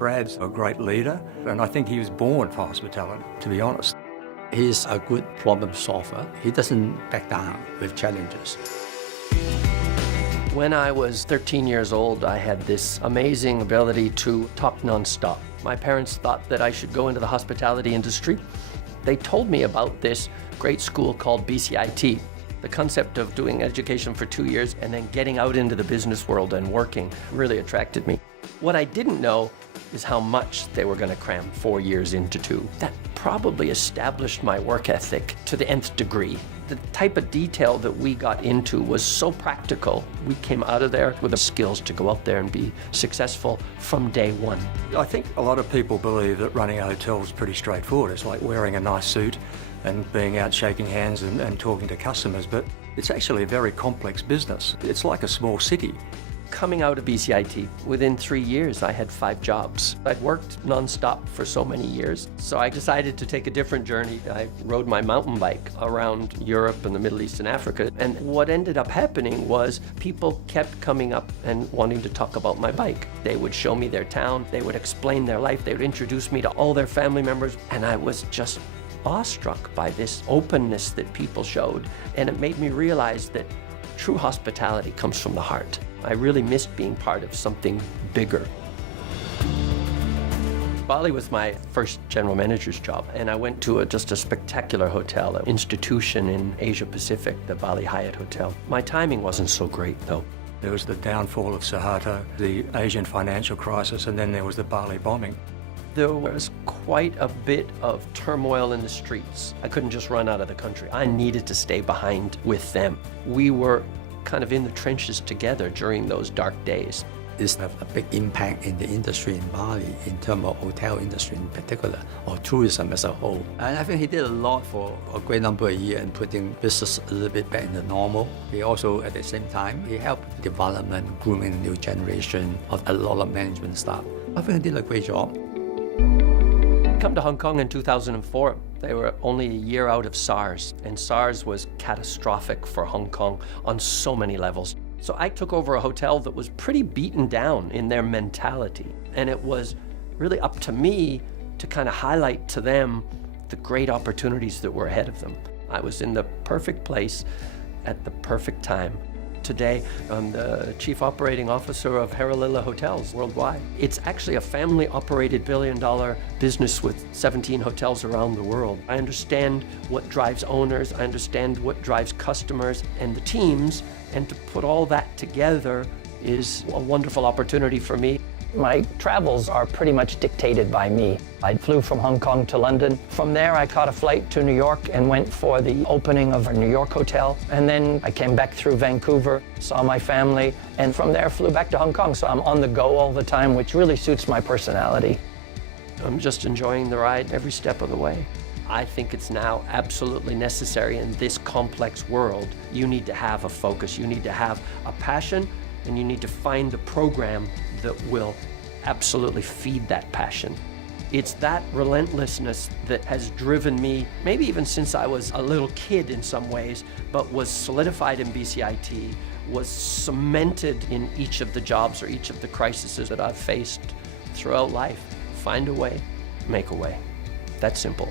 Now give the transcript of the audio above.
Brad's a great leader, and I think he was born for hospitality, to be honest. He's a good problem solver. He doesn't back down with challenges. When I was 13 years old, I had this amazing ability to talk nonstop. My parents thought that I should go into the hospitality industry. They told me about this great school called BCIT. The concept of doing education for 2 years and then getting out into the business world and working really attracted me. What I didn't know is how much they were going to cram 4 years into 2. That probably established my work ethic to the nth degree. The type of detail that we got into was so practical. We came out of there with the skills to go out there and be successful from day one. I think a lot of people believe that running a hotel is pretty straightforward. It's like wearing a nice suit and being out shaking hands and talking to customers, but it's actually a very complex business. It's like a small city. Coming out of BCIT, within 3 years, I had 5 jobs. I'd worked nonstop for so many years, so I decided to take a different journey. I rode my mountain bike around Europe and the Middle East and Africa, and what ended up happening was people kept coming up and wanting to talk about my bike. They would show me their town, they would explain their life, they would introduce me to all their family members, and I was just awestruck by this openness that people showed, and it made me realize that true hospitality comes from the heart. I really missed being part of something bigger. Bali was my first general manager's job, and I went to just a spectacular hotel, an institution in Asia Pacific, the Bali Hyatt Hotel. My timing wasn't so great, though. There was the downfall of Suharto, the Asian financial crisis, and then there was the Bali bombing. There was quite a bit of turmoil in the streets. I couldn't just run out of the country. I needed to stay behind with them. We were kind of in the trenches together during those dark days. It's a big impact in the industry in Bali, in terms of hotel industry in particular, or tourism as a whole. And I think he did a lot for a great number of years in putting business a little bit back in the normal. He also, at the same time, he helped development, grooming a new generation of a lot of management staff. I think he did a great job. Come to Hong Kong in 2004. They were only a year out of SARS, and SARS was catastrophic for Hong Kong on so many levels. So I took over a hotel that was pretty beaten down in their mentality, and it was really up to me to kind of highlight to them the great opportunities that were ahead of them. I was in the perfect place at the perfect time. Today, I'm the Chief Operating Officer of Haralila Hotels worldwide. It's actually a family-operated billion-dollar business with 17 hotels around the world. I understand what drives owners, I understand what drives customers and the teams, and to put all that together is a wonderful opportunity for me. My travels are pretty much dictated by me. I flew from Hong Kong to London. From there, I caught a flight to New York and went for the opening of a New York hotel. And then I came back through Vancouver, saw my family, and from there flew back to Hong Kong. So I'm on the go all the time, which really suits my personality. I'm just enjoying the ride every step of the way. I think it's now absolutely necessary in this complex world. You need to have a focus, you need to have a passion, and you need to find the program that will absolutely feed that passion. It's that relentlessness that has driven me, maybe even since I was a little kid in some ways, but was solidified in BCIT, was cemented in each of the jobs or each of the crises that I've faced throughout life. Find a way, make a way. That's simple.